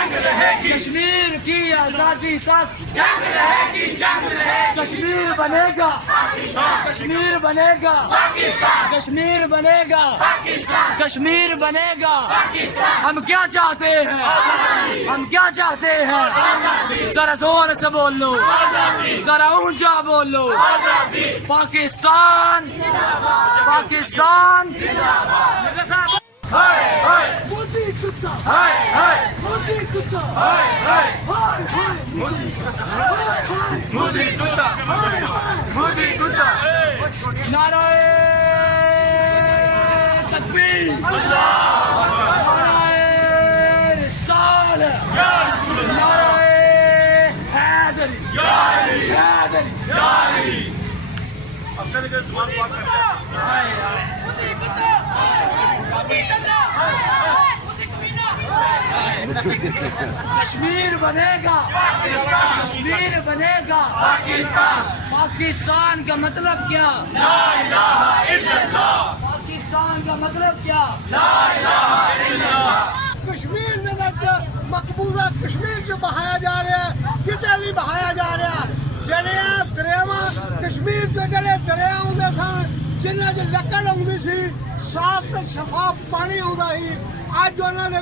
جنگ رہے گی، کشمیر کی آزادی تک جنگ رہے گی، جنگ رہے گی، کشمیر بنے گا، کشمیر بنے گا، پاکستان، کشمیر بنے گا، پاکستان، کشمیر بنے گا۔ پاکستان، ہم کیا چاہتے ہیں؟ ہم کیا چاہتے ہیں؟ ذرا زور سے بول لو، ذرا اونچا بول لو۔ پاکستان، پاکستان، مودی کتا، ہائے ہائے مودی کتا، ہائے ہائے ہائے ہائے، مودی کتا، مودی کتا، نعرہ تکبیر، نعرہ رسالت، نعرہ حیدری، حیدری۔ کشمیر بنے گا، کشمیر بنے گا، پاکستان، پاکستان کا مطلب کیا؟ لا الہ الا اللہ، پاکستان کا مطلب کیا؟ لا الہ الا اللہ۔ کشمیر میں مقبوضہ کشمیر جو بہایا جا رہا ہے، کتنے نہیں بہایا جا رہا۔ دریاواں کشمیر جو جڑے دریا آتے سن، جنہیں جو لکڑ آتی سی، صاف تے شفاف پانی آتا سی، اج انہوں نے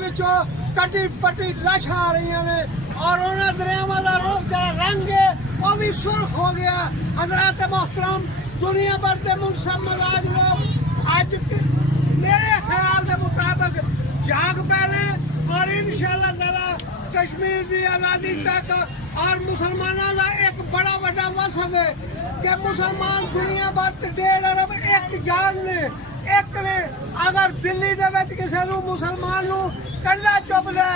کٹی پٹی لش آ رہی ہیں، اور انہوں دریاواں کا رنگ ہے وہ بھی سرخ ہو گیا۔ حضرات محترم، دنیا بھر کے منصب مزاج لوگ اج میرے خیال کے مطابق جاگ پہلے، اور انشاءاللہ تعالی کشمیر کی آزادی تک، اور مسلمانوں کا ایک بڑا بڑا مقصد ہے کہ مسلمان دنیا بھر 1.5 ارب ایک جان نے، ایک نے۔ اگر دلی دے وچ کسی نو مسلمان نو کنڈا چپ دے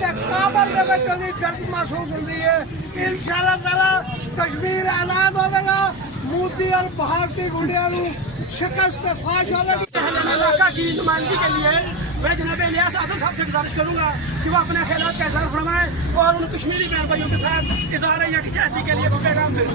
تے کابل دے وچ اونی درد محسوس ہوندی ہے۔ انشاءاللہ تعالی کشمیر آزاد ہوے گا، مودی اور بھارتی گنڈیاں نو شکست فاش ہوے گی۔ علاقہ کی نمائندگی کے لیے میں جناب الیاس عادل صاحب سے گزارش کروں گا کہ وہ اپنے خیالات کا اظہار فرمائیں اور ان کشمیری بہن بھائیوں کے ساتھ اظہار یکجہتی کے لیے وہ پیغام دیں۔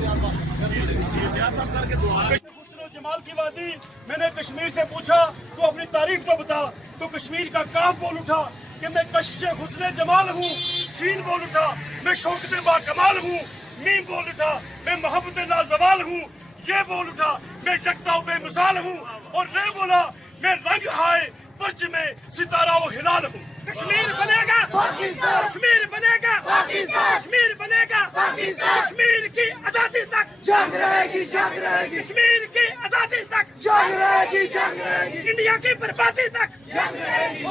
حسن و جمال کی وادی، میں نے کشمیر سے پوچھا تو اپنی تعریف تو بتا، تو کشمیر کا کاف بول اٹھا کہ میں کشش حسن جمال ہوں، شین بول اٹھا میں شوکت با کمال ہوں، میم بول اٹھا میں محبت لازوال ہوں، یہ بول اٹھا میں جگتا بے مثال ہوں، اور رے بولا میں رنگ ہائے پرچ میں ستارہ و ہلال ہوں۔ کشمیر بنے گا، کشمیر بنے گا، کشمیر بنے گا، کشمیر کی آزادی تک جنگ رہے گی، جنگ رہے گی، کشمیر کی آزادی تک، جنگ رہے گی، جنگ رہے گی، انڈیا کی بربادی تک۔ جنگ رہے گی۔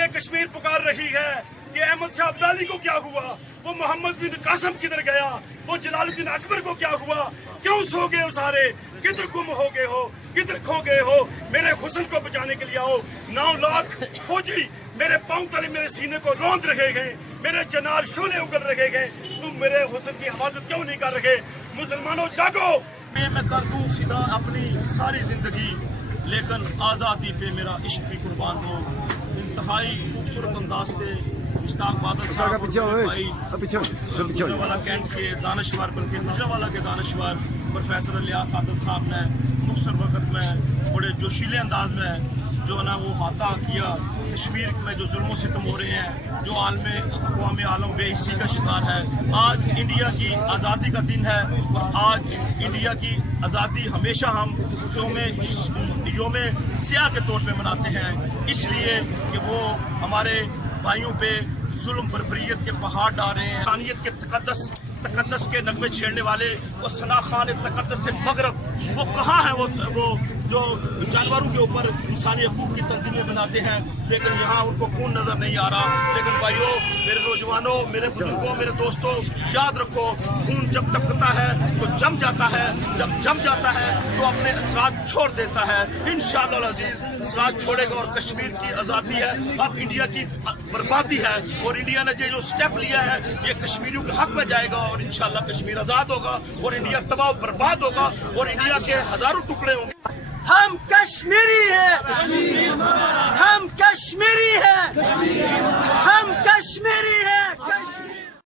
یہ کشمیر پکار رہی ہے کہ احمد شاہ ابدالی کو کیا ہوا، وہ محمد بن قاسم کدھر گیا، وہ جلال الدین اکبر کو کیا ہوا، کیوں سو گئے ہو سارے، کدھر گم ہو گئے ہو، کدھر کھو گئے ہو، میرے حسن کو بچانے کے لیے آؤ۔ 9 لاکھ فوجی میرے پاؤں تلے میرے سینے کو روند رہے گئے، میرے چنار شولے اگل رہے گئے، تم میرے حسن کی حفاظت کیوں نہیں کر رہے؟ مسلمانوں جاگو۔ میں کر دوں فدا اپنی ساری زندگی، لیکن آزادی پہ میرا عشق بھی قربان ہو۔ انتہائی خوبصورت انداز سے مشتاق بادل صاحب والا کینٹ کے دانشور، بلکہ گجرانوالہ کے دانشور پروفیسر الیاس عادل صاحب نے مختصر وقت میں بڑے جوشیلے انداز میں جو نا وہ احاطہ کیا کشمیر میں جو ظلم و ستم ہو رہے ہیں، جو اقوام عالم بے حسی کا شکار ہے۔ آج انڈیا کی آزادی کا دن ہے، اور آج انڈیا کی آزادی ہمیشہ ہم یوم سیاہ کے طور پہ مناتے ہیں، اس لیے کہ وہ ہمارے بھائیوں پہ ظلم بربریت کے پہاڑ ڈال رہے ہیں۔ انسانیت کے تقدس کے نغمے چھیڑنے والے وہ ثنا خان تقدس سے مغرب، وہ کہاں ہیں؟ وہ جو جانوروں کے اوپر انسانی حقوق کی تنظیمیں بناتے ہیں، لیکن یہاں ان کو خون نظر نہیں آ رہا۔ لیکن بھائیوں، میرے نوجوانوں، میرے بزرگوں، میرے دوستوں، یاد رکھو، خون جب ٹپکتا ہے تو جم جاتا ہے، جب جم جاتا ہے تو اپنے اثرات چھوڑ دیتا ہے۔ انشاءاللہ العزیز اثرات چھوڑے گا، اور کشمیر کی آزادی ہے، اب انڈیا کی بربادی ہے، اور انڈیا نے جو سٹیپ لیا ہے یہ کشمیریوں کے حق میں جائے گا، اور انشاءاللہ کشمیر آزاد ہوگا، اور انڈیا تباہ و برباد ہوگا، اور انڈیا کے ہزاروں ٹکڑے ہوں گے۔ ہم کشمیری ہیں، ہم کشمیری ہیں، ہم کشمیری ہیں۔